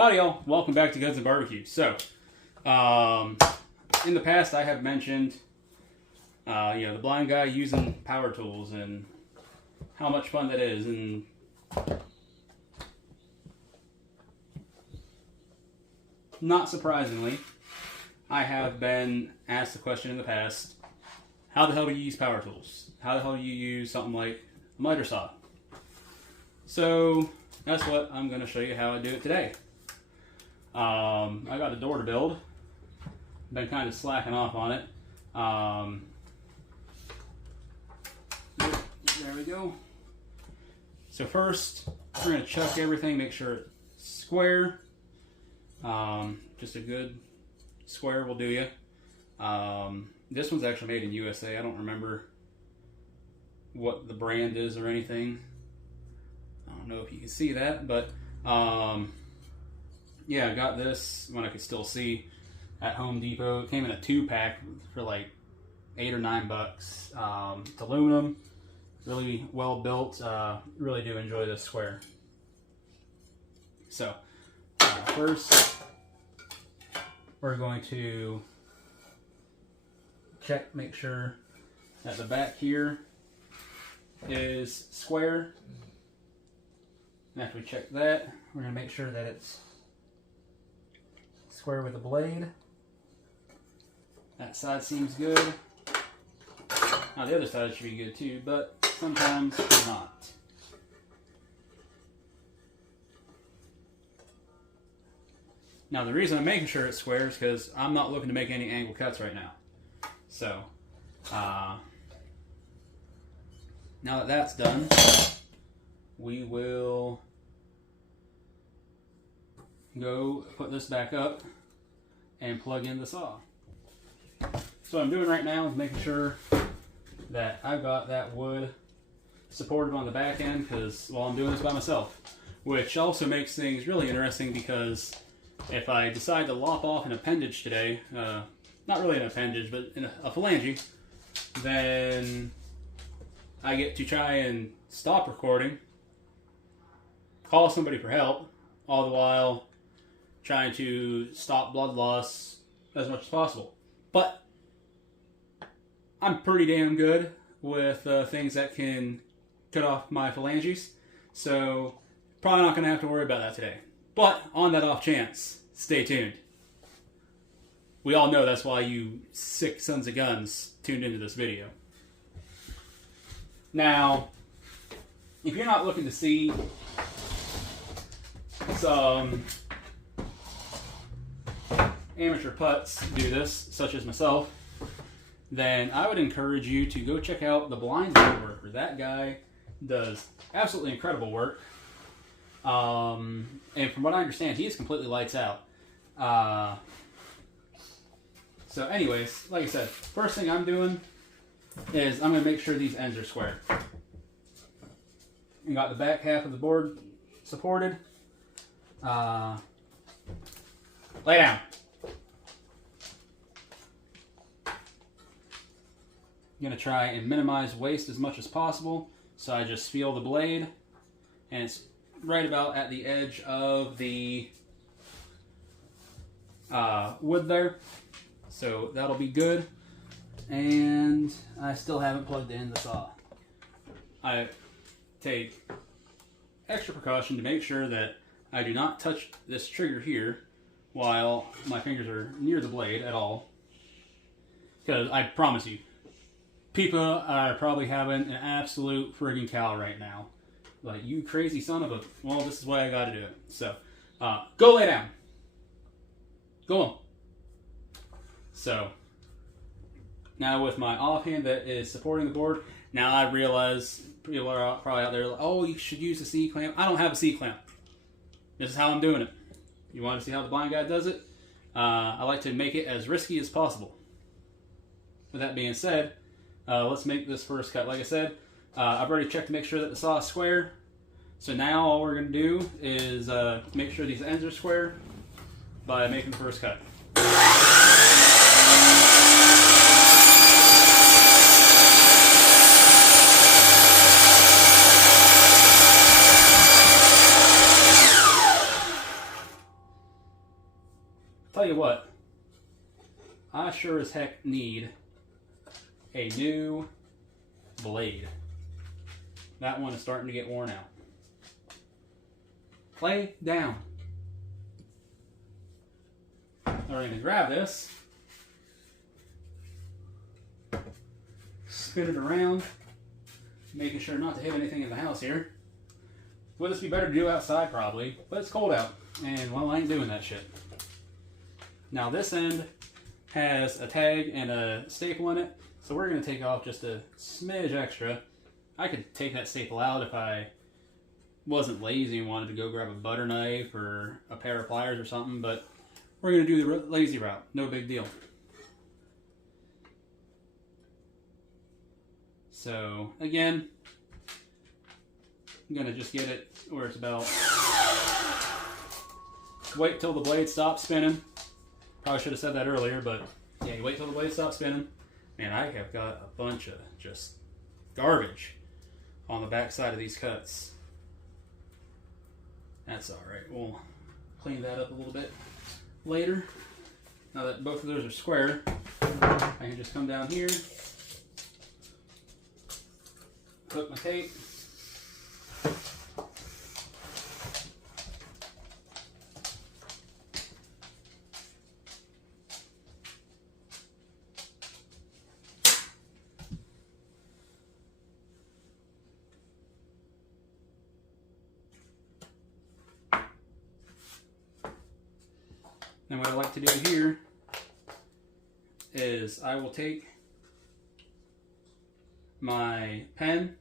Howdy y'all, welcome back to Gunsnbbq. So, in the past I have mentioned, the blind guy using power tools and how much fun that is, and not surprisingly, I have been asked the question in the past, how the hell do you use power tools? How the hell do you use something like a miter saw? So, that's what I'm going to show you how I do it today. I got a door to build. Been kind of slacking off on it. There we go. So first, we're going to chuck everything, make sure it's square. Just a good square will do you. This one's actually made in USA. I don't remember what the brand is or anything. I don't know if you can see that, but yeah, I got this when I could still see at Home Depot. It came in a 2-pack for like $8 or $9. It's aluminum, really well built. Really do enjoy this square. So first, we're going to check, make sure that the back here is square. And after we check that, we're going to make sure that it's square with the blade. That side seems good. Now the other side should be good too, but sometimes not. Now the reason I'm making sure it's square is because I'm not looking to make any angle cuts right now. So, now that that's done, we will go put this back up and plug in the saw. So what I'm doing right now is making sure that I've got that wood supported on the back end, because I'm doing this by myself, which also makes things really interesting, because if I decide to lop off an appendage today, not really an appendage, but a phalange, then I get to try and stop recording, call somebody for help, all the while trying to stop blood loss as much as possible. But I'm pretty damn good with things that can cut off my phalanges, so probably not going to have to worry about that today. But on that off chance, stay tuned. We all know that's why you sick sons of guns tuned into this video. Now, if you're not looking to see some amateur putts do this, such as myself, then I would encourage you to go check out the blind woodworker. That guy does absolutely incredible work. And from what I understand, he is completely lights out. So anyways, like I said, first thing I'm doing is I'm going to make sure these ends are square. You got the back half of the board supported. Lay down. I'm going to try and minimize waste as much as possible. So I just feel the blade, and it's right about at the edge of the wood there. So that'll be good. And I still haven't plugged in the saw. I take extra precaution to make sure that I do not touch this trigger here while my fingers are near the blade at all. Because I promise you, people are probably having an absolute friggin' cow right now. Like, you crazy son of a... Well, this is why I gotta do it. So, go lay down. Go on. So, now with my offhand that is supporting the board, now I realize people are probably out there like, oh, you should use a C-clamp. I don't have a C-clamp. This is how I'm doing it. You want to see how the blind guy does it? I like to make it as risky as possible. With that being said, let's make this first cut. Like I said, I've already checked to make sure that the saw is square. So now all we're going to do is make sure these ends are square by making the first cut. tell you what, I sure as heck need a new blade. That one is starting to get worn out. Lay down. We're going to grab this, spin it around, making sure not to hit anything in the house here. Would this be better to do outside? Probably, but it's cold out, and well, I ain't doing that shit. Now this end has a tag and a staple in it, so we're going to take off just a smidge extra. I could take that staple out if I wasn't lazy and wanted to go grab a butter knife or a pair of pliers or something, but we're going to do the lazy route. No big deal. So again, I'm going to just get it where it's about. Wait till the blade stops spinning. Probably should have said that earlier, but yeah, you wait till the blade stops spinning. Man, I have got a bunch of just garbage on the back side of these cuts. That's alright. We'll clean that up a little bit later. Now that both of those are square, I can just come down here, hook my tape, and what I like to do here is I will take my pen,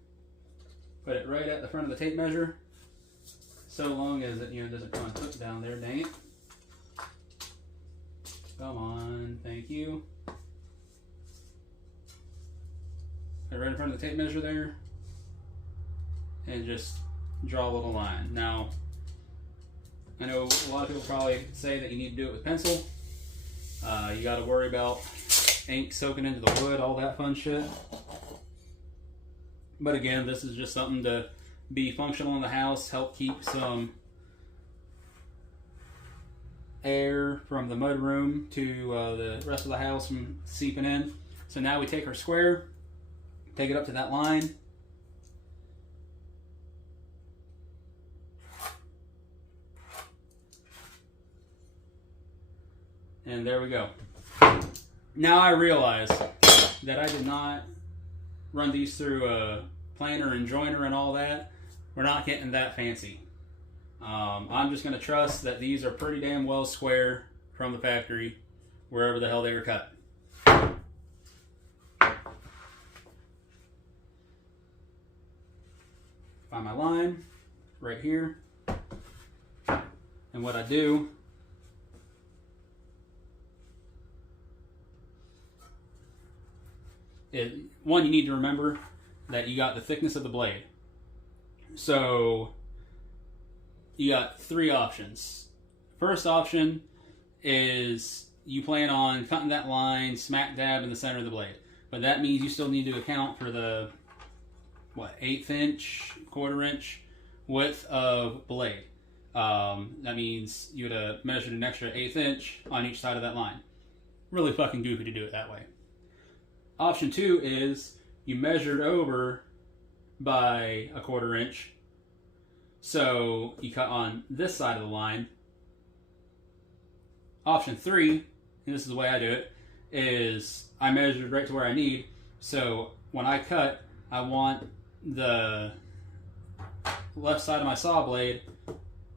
put it right at the front of the tape measure, so long as it doesn't come unhooked down there. Dang it! Come on, thank you. Put it right in front of the tape measure there, and just draw a little line. Now, I know a lot of people probably say that you need to do it with pencil. You got to worry about ink soaking into the wood, all that fun shit. But again, this is just something to be functional in the house, help keep some air from the mudroom to the rest of the house from seeping in. So now we take our square, take it up to that line. And there we go. Now I realize that I did not run these through a planer and joiner and all that. We're not getting that fancy. I'm just going to trust that these are pretty damn well square from the factory, wherever the hell they were cut. Find my line right here. And what I do one, you need to remember that you got the thickness of the blade. So you got three options. First option is you plan on cutting that line smack dab in the center of the blade, but that means you still need to account for the 1/8 inch, 1/4 inch width of blade. That means you would have measured an extra 1/8 inch on each side of that line. Really fucking goofy to do it that way. Option 2 is you measured over by 1/4 inch. So you cut on this side of the line. Option 3, and this is the way I do it, is I measured right to where I need. So when I cut, I want the left side of my saw blade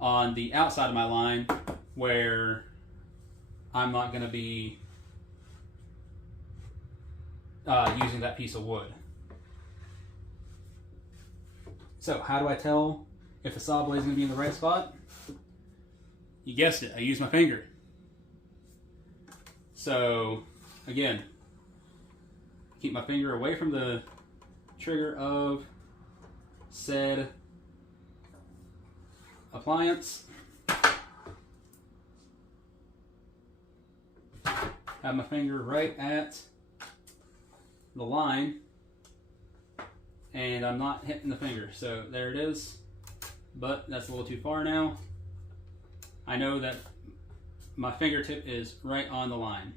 on the outside of my line where I'm not going to be using that piece of wood. So how do I tell if the saw blade is going to be in the right spot? You guessed it, I use my finger. So again, keep my finger away from the trigger of said appliance. Have my finger right at the line, and I'm not hitting the finger. So there it is, but that's a little too far now. I know that my fingertip is right on the line.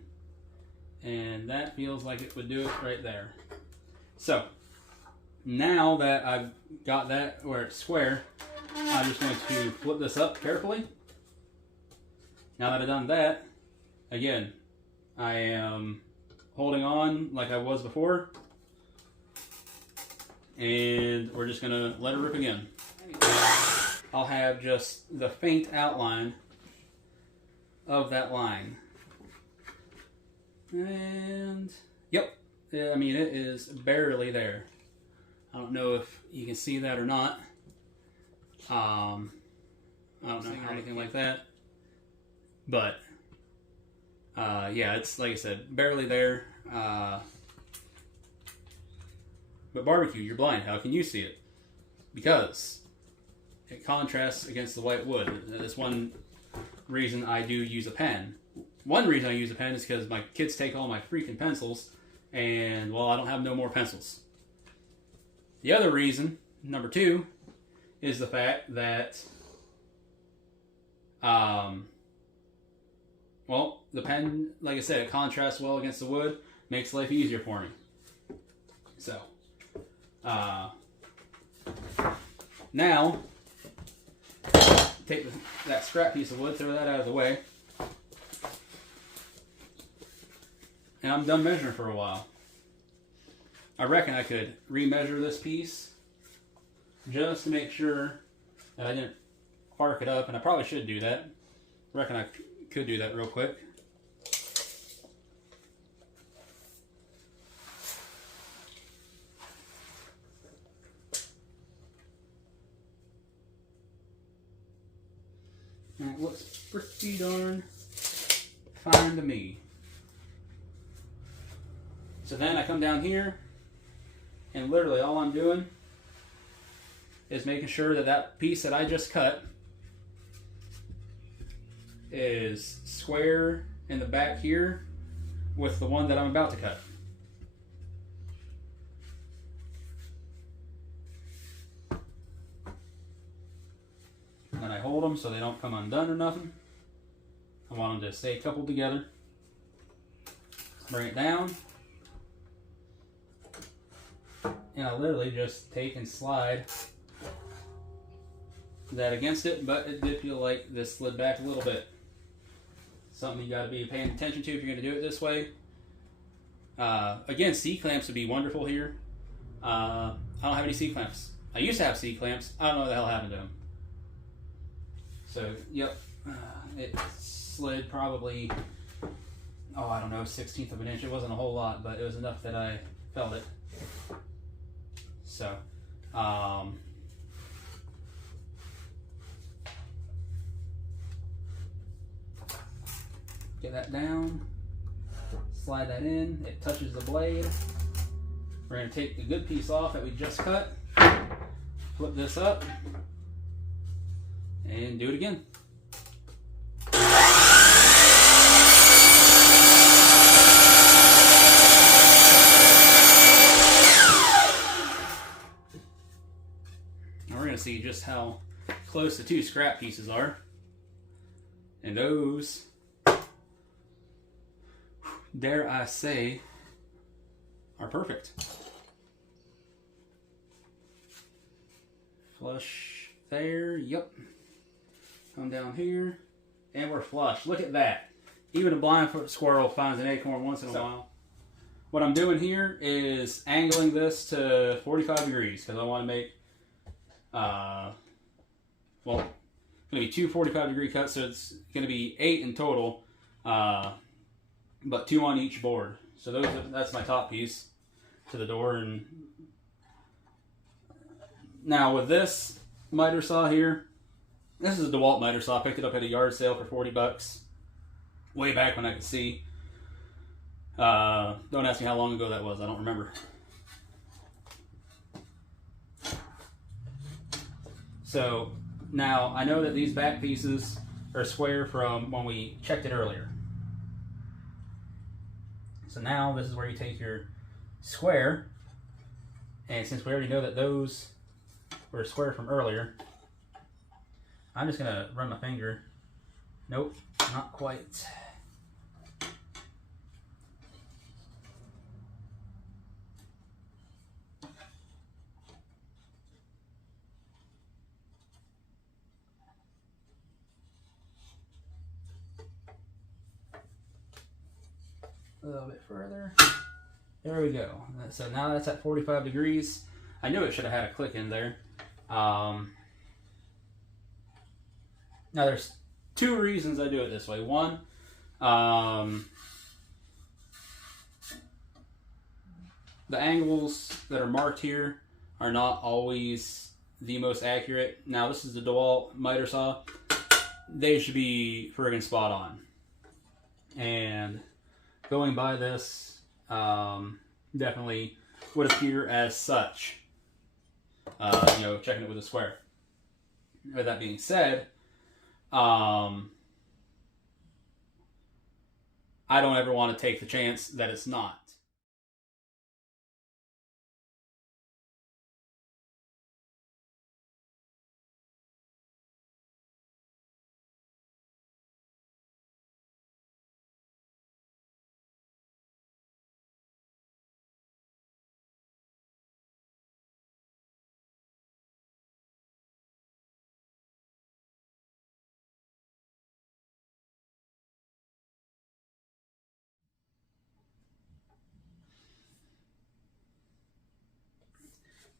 And that feels like it would do it right there. So, now that I've got that where it's square, I'm just going to flip this up carefully. Now that I've done that, again, I am holding on like I was before. And we're just going to let it rip again. I'll have just the faint outline of that line. And, yep, I mean, it is barely there. I don't know if you can see that or not. I don't know or anything like that. But, yeah, it's, like I said, barely there. But barbecue, you're blind. How can you see it? Because it contrasts against the white wood. That's one reason I do use a pen. One reason I use a pen is because my kids take all my freaking pencils, and, well, I don't have no more pencils. The other reason, number two, is the fact that, well, the pen, like I said, it contrasts well against the wood, makes life easier for me. So, now, take that scrap piece of wood, throw that out of the way, and I'm done measuring for a while. I reckon I could remeasure this piece just to make sure that I didn't arc it up, and I probably should do that. I reckon I could do that real quick. And it looks pretty darn fine to me. So then I come down here, and literally all I'm doing is making sure that that piece that I just cut is square in the back here with the one that I'm about to cut. And I hold them so they don't come undone or nothing. I want them to stay coupled together. Bring it down. And I literally just take and slide that against it, but it did feel like this slid back a little bit. Something you got to be paying attention to if you're going to do it this way. Again, C-clamps would be wonderful here. I don't have any C-clamps. I used to have C-clamps. I don't know what the hell happened to them. So, yep, it slid probably, oh, I don't know, 1/16 of an inch. It wasn't a whole lot, but it was enough that I felt it. So, get that down, slide that in, it touches the blade. We're going to take the good piece off that we just cut, flip this up, and do it again. See just how close the two scrap pieces are, and those, dare I say, are perfect. Flush there, yep. Come down here, and we're flush. Look at that. Even a blind squirrel finds an acorn once in a while. What I'm doing here is angling this to 45 degrees because I want to make well, it's going to be two 45-degree cuts, so it's going to be 8 in total, but 2 on each board. So that's my top piece to the door. And now with this miter saw here, this is a DeWalt miter saw. I picked it up at a yard sale for 40 bucks, way back when I could see. Don't ask me how long ago that was. I don't remember. So now I know that these back pieces are square from when we checked it earlier. So now this is where you take your square, and since we already know that those were square from earlier, I'm just going to run my finger Nope, not quite. A little bit further. There we go. So now that's at 45 degrees. I knew it should have had a click in there. Now there's two reasons I do it this way. One, the angles that are marked here are not always the most accurate. Now this is the DeWalt miter saw. They should be friggin' spot on. And going by this definitely would appear as such. You know, checking it with a square. With that being said, I don't ever want to take the chance that it's not.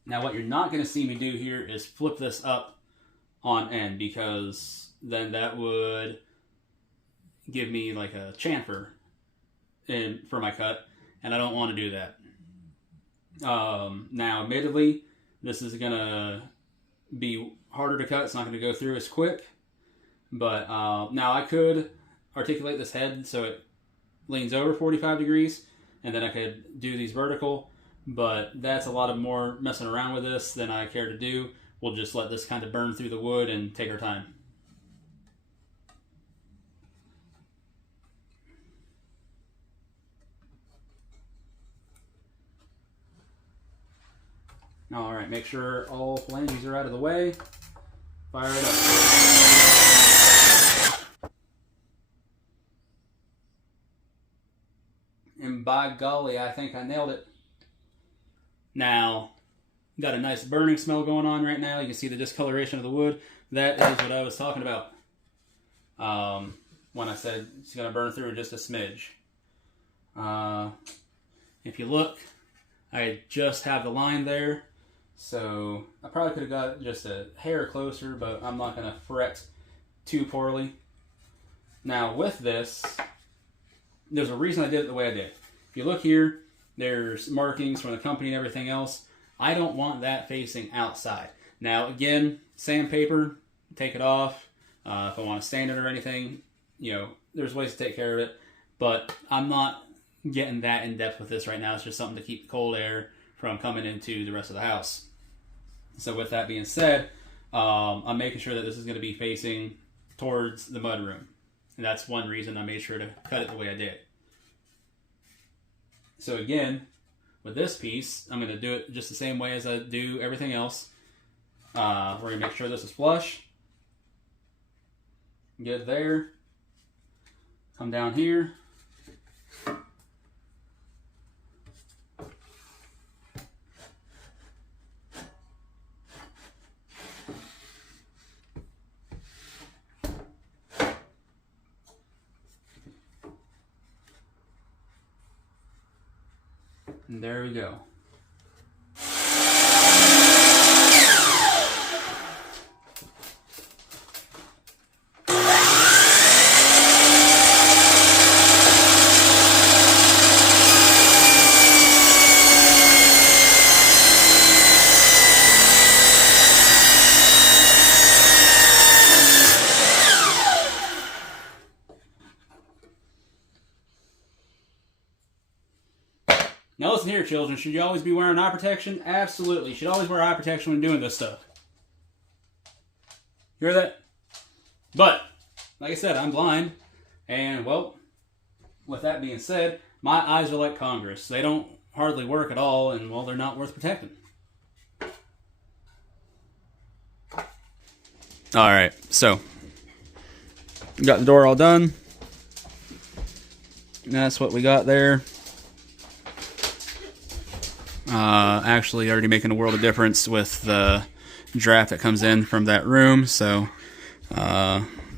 Now what you're not going to see me do here is flip this up on end, because then that would give me like a chamfer for my cut, and I don't want to do that. Now admittedly, this is going to be harder to cut. It's not going to go through as quick, but now I could articulate this head so it leans over 45 degrees, and then I could do these vertical. But that's a lot of more messing around with this than I care to do. We'll just let this kind of burn through the wood and take our time. All right, make sure all phalanges are out of the way. Fire it up. And by golly, I think I nailed it. Now, got a nice burning smell going on right now. You can see the discoloration of the wood. That is what I was talking about when I said it's going to burn through in just a smidge. If you look, I just have the line there. So I probably could have got just a hair closer, but I'm not going to fret too poorly. Now with this, there's a reason I did it the way I did. If you look here, there's markings from the company and everything else. I don't want that facing outside. Now, again, sandpaper, take it off. If I want to stain it or anything, you know, there's ways to take care of it. But I'm not getting that in depth with this right now. It's just something to keep the cold air from coming into the rest of the house. So with that being said, I'm making sure that this is going to be facing towards the mudroom. And that's one reason I made sure to cut it the way I did. So again, with this piece, I'm going to do it just the same way as I do everything else. We're going to make sure this is flush. Get there. Come down here. And there we go. Now listen here, children. Should you always be wearing eye protection? Absolutely. You should always wear eye protection when doing this stuff. You hear that? But, like I said, I'm blind. And, well, with that being said, my eyes are like Congress. They don't hardly work at all, and, well, they're not worth protecting. Alright, so Got the door all done. That's what we got there. Actually already making a world of difference with the draft that comes in from that room, so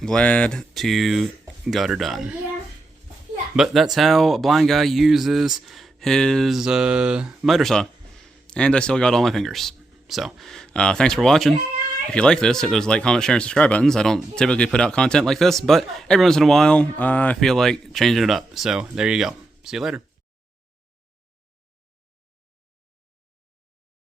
glad to got her done. But that's how a blind guy uses his miter saw, and I still got all my fingers. So thanks for watching. If you like this, hit those like, comment, share, and subscribe buttons. I don't typically put out content like this, but every once in a while I feel like changing it up, so there you go. See you later.